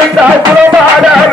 Ele tá provada